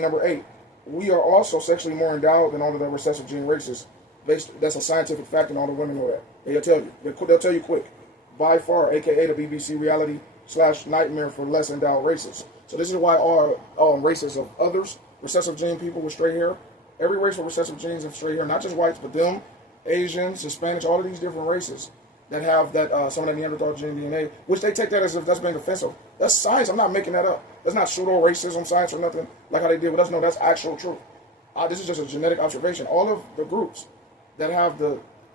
Number 8. We are also sexually more endowed than all of the recessive gene races. That's a scientific fact, and all the women know that. They'll tell you. They'll tell you quick. By far, aka the BBC reality / nightmare for less endowed races. So this is why all races of others, recessive gene people with straight hair, every race with recessive genes have straight hair, not just whites, but them, Asians, Hispanics, all of these different races that have that some of that Neanderthal gene DNA, which they take that as if that's being offensive. That's science. I'm not making that up. That's not pseudo-racism science or nothing like how they did with us. No, that's actual truth. This is just a genetic observation. All of the groups that have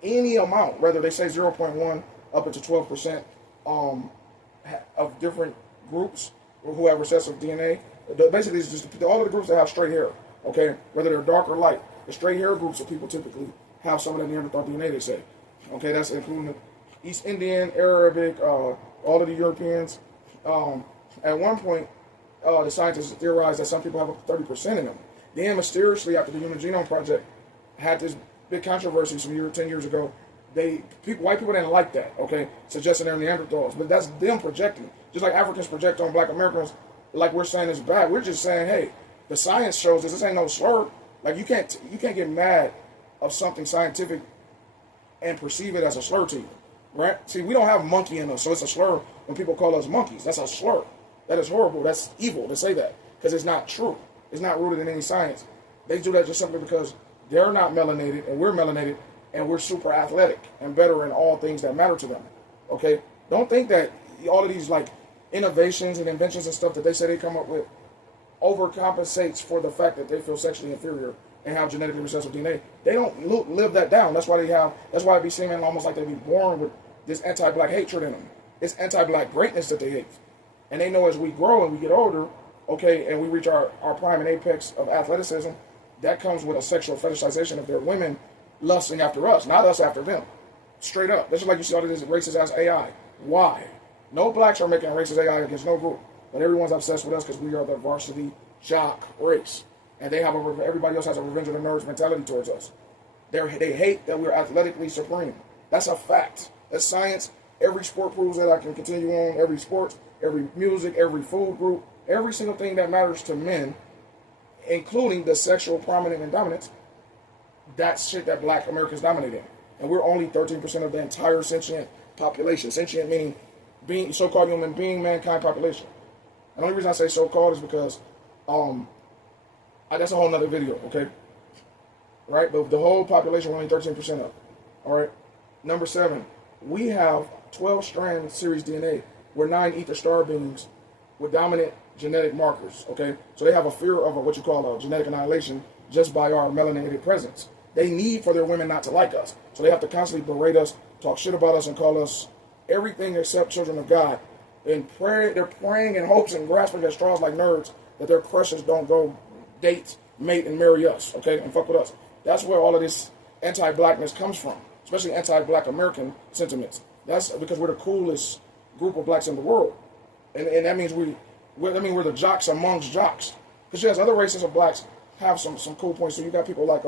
any amount, whether they say 0.1 up into 12% of different groups who have recessive DNA, basically it's just all of the groups that have straight hair, okay, whether they're dark or light. The straight hair groups of people typically have some of that Neanderthal DNA, they say. Okay, that's including the East Indian, Arabic, all of the Europeans. At one point, the scientists theorized that some people have up to 30% in them. Then mysteriously, after the Human Genome Project had this big controversy 10 years ago, white people didn't like that, okay, suggesting they're Neanderthals. But that's them projecting. Just like Africans project on black Americans, like we're saying it's bad. We're just saying, hey, the science shows this ain't no slur. Like you can't get mad of something scientific and perceive it as a slur to you, right? See, we don't have monkey in us, so it's a slur when people call us monkeys. That's a slur. That is horrible. That's evil to say that because it's not true. It's not rooted in any science. They do that just simply because they're not melanated and we're melanated and we're super athletic and better in all things that matter to them. Okay? Don't think that all of these like innovations and inventions and stuff that they say they come up with overcompensates for the fact that they feel sexually inferior and have genetically recessive DNA. They don't live that down. That's why it be seeming almost like they be born with this anti-black hatred in them. It's anti-black greatness that they hate. And they know as we grow and we get older, okay, and we reach our prime and apex of athleticism, that comes with a sexual fetishization of their women lusting after us, not us after them. Straight up. That's just like you see all of these racist ass AI. Why? No blacks are making racist AI against no group, but everyone's obsessed with us because we are the varsity jock race. And everybody else has a revenge of the nerds mentality towards us. They hate that we're athletically supreme. That's a fact. That's science. Every sport proves that. I can continue on. Every sport, every music, every food group, every single thing that matters to men, including the sexual prominence and dominance, that's shit that black Americans dominate in. And we're only 13% of the entire sentient population. Sentient meaning being so-called human being, mankind population. And the only reason I say so-called is because that's a whole nother video, okay? Right? But the whole population, we're only 13% of. All right? Number 7, we have 12-strand series DNA where 9 ether star beings with dominant genetic markers, okay? So they have a fear of what you call a genetic annihilation just by our melanated presence. They need for their women not to like us. So they have to constantly berate us, talk shit about us, and call us everything except children of God. And they're praying in hopes and grasping at straws like nerds that their crushes don't go date, mate, and marry us, okay, and fuck with us. That's where all of this anti-blackness comes from, especially anti-black American sentiments. That's because we're the coolest group of blacks in the world, and that means we're the jocks amongst jocks. Because yes, other races of blacks have some cool points. So you got people like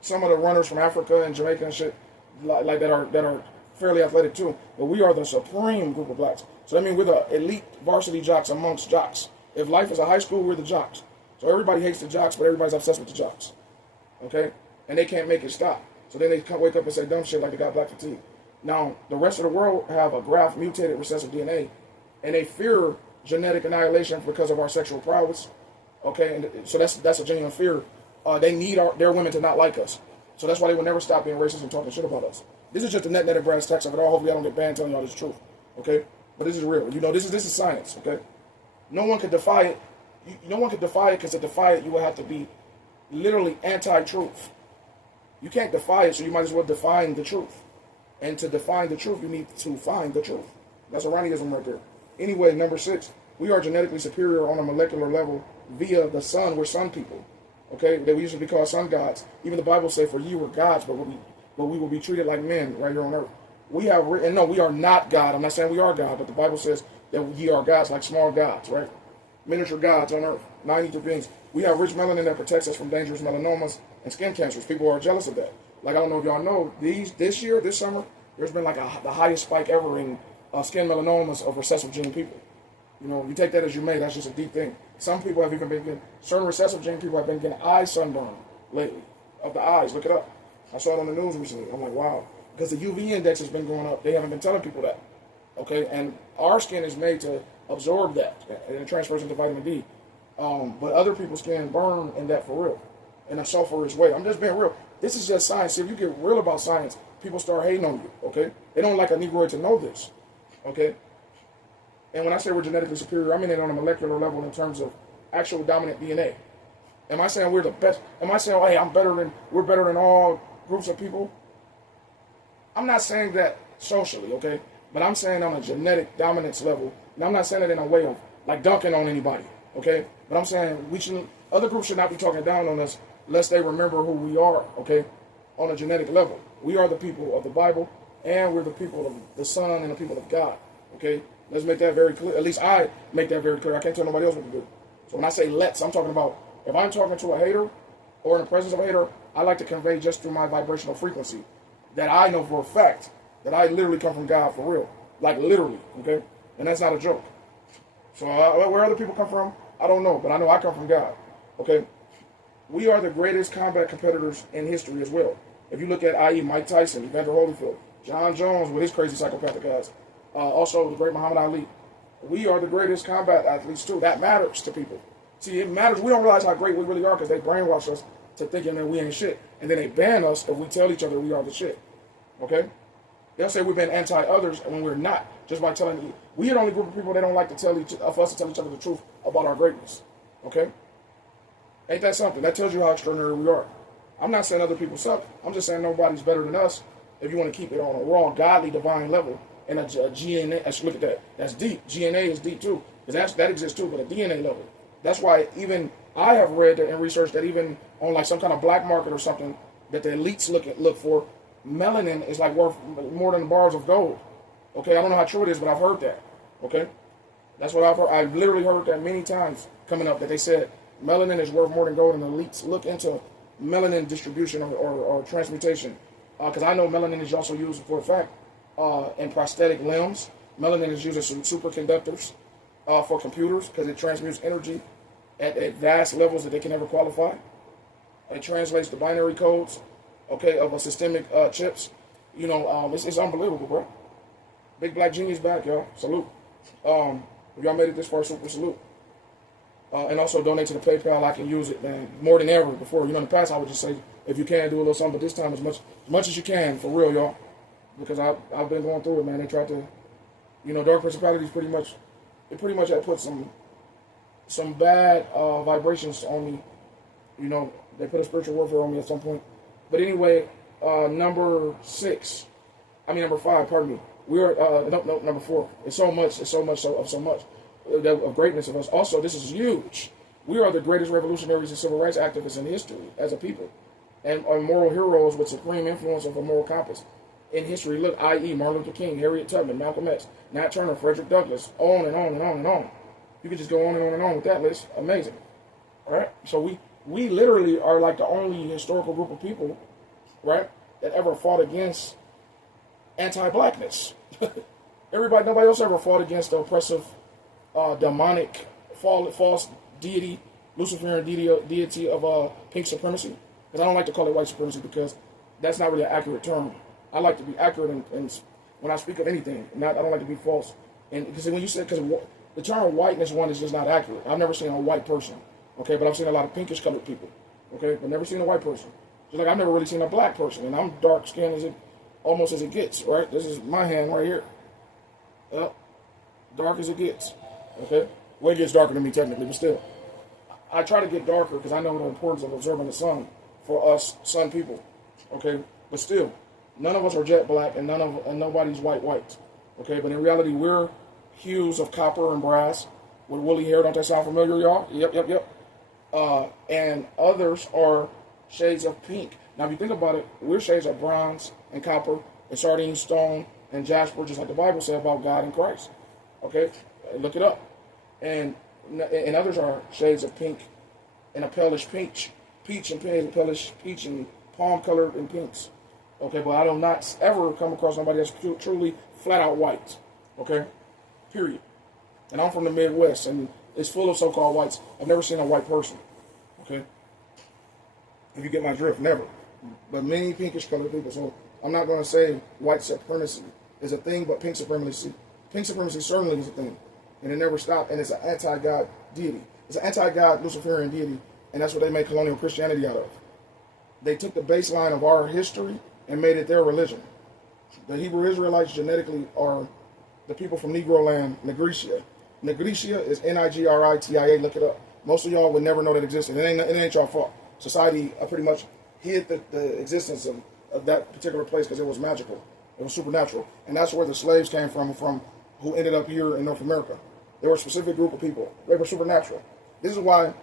some of the runners from Africa and Jamaica and shit like that are fairly athletic too. But we are the supreme group of blacks. So I mean we're the elite varsity jocks amongst jocks. If life is a high school, we're the jocks. So everybody hates the jocks, but everybody's obsessed with the jocks. Okay? And they can't make it stop. So then they wake up and say dumb shit like they got black fatigue. Now, the rest of the world have a graft mutated recessive DNA, and they fear genetic annihilation because of our sexual prowess. Okay? And so that's a genuine fear. They need their women to not like us. So that's why they will never stop being racist and talking shit about us. This is just the net brass tacks of it all. Hopefully I don't get banned telling y'all this truth. Okay? But this is real. You know, this is science. Okay? No one could defy it. No one could defy it because to defy it, you will have to be literally anti-truth. You can't defy it, so you might as well define the truth. And to define the truth, you need to find the truth. That's Iranianism right there. Anyway, number 6, we are genetically superior on a molecular level via the sun. We're sun people. Okay? They used to be called sun gods. Even the Bible says, for you were gods, but we will be treated like men right here on earth. We are not God. I'm not saying we are God, but the Bible says that ye are gods, like small gods, right? Miniature gods on earth, 9 ether beings. We have rich melanin that protects us from dangerous melanomas and skin cancers. People are jealous of that. Like, I don't know if y'all know, this summer, there's been like the highest spike ever in skin melanomas of recessive gene people. You know, you take that as you may, that's just a deep thing. Some people have even been getting, certain recessive gene people have been getting eye sunburn lately, of the eyes. Look it up. I saw it on the news recently. I'm like, wow. Because the UV index has been going up. They haven't been telling people that. Okay? And our skin is made to absorb that, and it transfers into vitamin D. But other people's skin burn in that for real, in a sulfurous way. I'm just being real. This is just science. If you get real about science, people start hating on you, okay? They don't like a Negroid to know this, okay? And when I say we're genetically superior, I mean it on a molecular level in terms of actual dominant DNA. Am I saying we're the best? Am I saying, hey, we're better than all groups of people? I'm not saying that socially, okay? But I'm saying on a genetic dominance level, and I'm not saying it in a way of like dunking on anybody, okay? But I'm saying other groups should not be talking down on us lest they remember who we are, okay? On a genetic level. We are the people of the Bible, and we're the people of the Son and the people of God, okay? Let's make that very clear. At least I make that very clear. I can't tell nobody else what to do. So when I say let's, I'm talking about if I'm talking to a hater or in the presence of a hater, I like to convey just through my vibrational frequency that I know for a fact that I literally come from God for real. Like literally, okay? And that's not a joke. So where other people come from, I don't know, but I know I come from God, okay? We are the greatest combat competitors in history as well. If you look at, i.e., Mike Tyson, Evander Holyfield, John Jones with his crazy psychopathic ass, also the great Muhammad Ali. We are the greatest combat athletes too. That matters to people. See, it matters. We don't realize how great we really are because they brainwash us to thinking that we ain't shit. And then they ban us if we tell each other we are the shit. Okay? They'll say we've been anti-others when we're not. Just by telling you. We are the only group of people that don't like to tell each other the truth about our greatness. Okay? Ain't that something? That tells you how extraordinary we are. I'm not saying other people suck. I'm just saying nobody's better than us if you want to keep it on a raw, godly, divine level. And a GNA, let's look at that. That's deep. GNA is deep too. Because that exists too, but a DNA level. That's why even I have read and researched that even on like some kind of black market or something that the elites look for, melanin is like worth more than bars of gold. Okay, I don't know how true it is, but I've heard that. Okay? That's what I've heard. I've literally heard that many times coming up that they said melanin is worth more than gold, and the elites look into melanin distribution or transmutation. Because I know melanin is also used for a fact in prosthetic limbs. Melanin is used as superconductors for computers because it transmutes energy at vast levels that they can never qualify. It translates the binary codes, okay, of a systemic chips. You know, it's unbelievable, bro. Big Black Genius back, y'all. Salute. If y'all made it this far, super salute. And also donate to the PayPal. I can use it, man, more than ever before. You know, in the past, I would just say, if you can, do a little something. But this time, as much as you can, for real, y'all. Because I've been going through it, man. They tried to, you know, dark principalities pretty much had put some bad vibrations on me. You know, they put a spiritual warfare on me at some point. But anyway, number 5, pardon me. We're number 4. It's so much of greatness of us. Also, this is huge. We are the greatest revolutionaries and civil rights activists in history as a people, and are moral heroes with supreme influence of a moral compass in history. Look, i.e., Martin Luther King, Harriet Tubman, Malcolm X, Nat Turner, Frederick Douglass, on and on and on and on. You can just go on and on and on with that list. Amazing. All right. So we literally are like the only historical group of people, right, that ever fought against anti-blackness. Nobody else ever fought against the oppressive, demonic, false deity, Luciferian deity of pink supremacy. Because I don't like to call it white supremacy because that's not really an accurate term. I like to be accurate in when I speak of anything. I don't like to be false. And because when you said, because the term whiteness one is just not accurate. I've never seen a white person. Okay, but I've seen a lot of pinkish colored people. Okay, but never seen a white person. Just like I've never really seen a black person, and I'm dark skinned almost as it gets. Right, this is my hand right here. Dark as it gets. Okay, well, it gets darker than me technically, but still, I try to get darker because I know the importance of observing the sun for us sun people. Okay, but still, none of us are jet black, and nobody's white. Okay, but in reality, we're hues of copper and brass with woolly hair. Don't that sound familiar, y'all? Yep. And others are shades of pink. Now, if you think about it, we're shades of bronze and copper and sardine stone and jasper, just like the Bible said about God and Christ. Okay, look it up. And others are shades of pink and a palish peach and palish peach and palm colored and pinks. Okay, but I do not ever come across somebody that's truly flat out white. Okay, period. And I'm from the Midwest, and It's full of so-called whites. I've never seen a white person. Okay? If you get my drift, never. But many pinkish colored people. So I'm not going to say white supremacy is a thing, but pink supremacy certainly is a thing. And it never stopped. And it's an anti-God deity. It's an anti-God Luciferian deity. And that's what they made colonial Christianity out of. They took the baseline of our history and made it their religion. The Hebrew Israelites genetically are the people from Negro land, Nigritia. Nigritia is Nigratia. Look it up. Most of y'all would never know that existed. It ain't y'all fault. Society pretty much hid the existence of that particular place because it was magical. It was supernatural. And that's where the slaves came from who ended up here in North America. They were a specific group of people. They were supernatural. This is why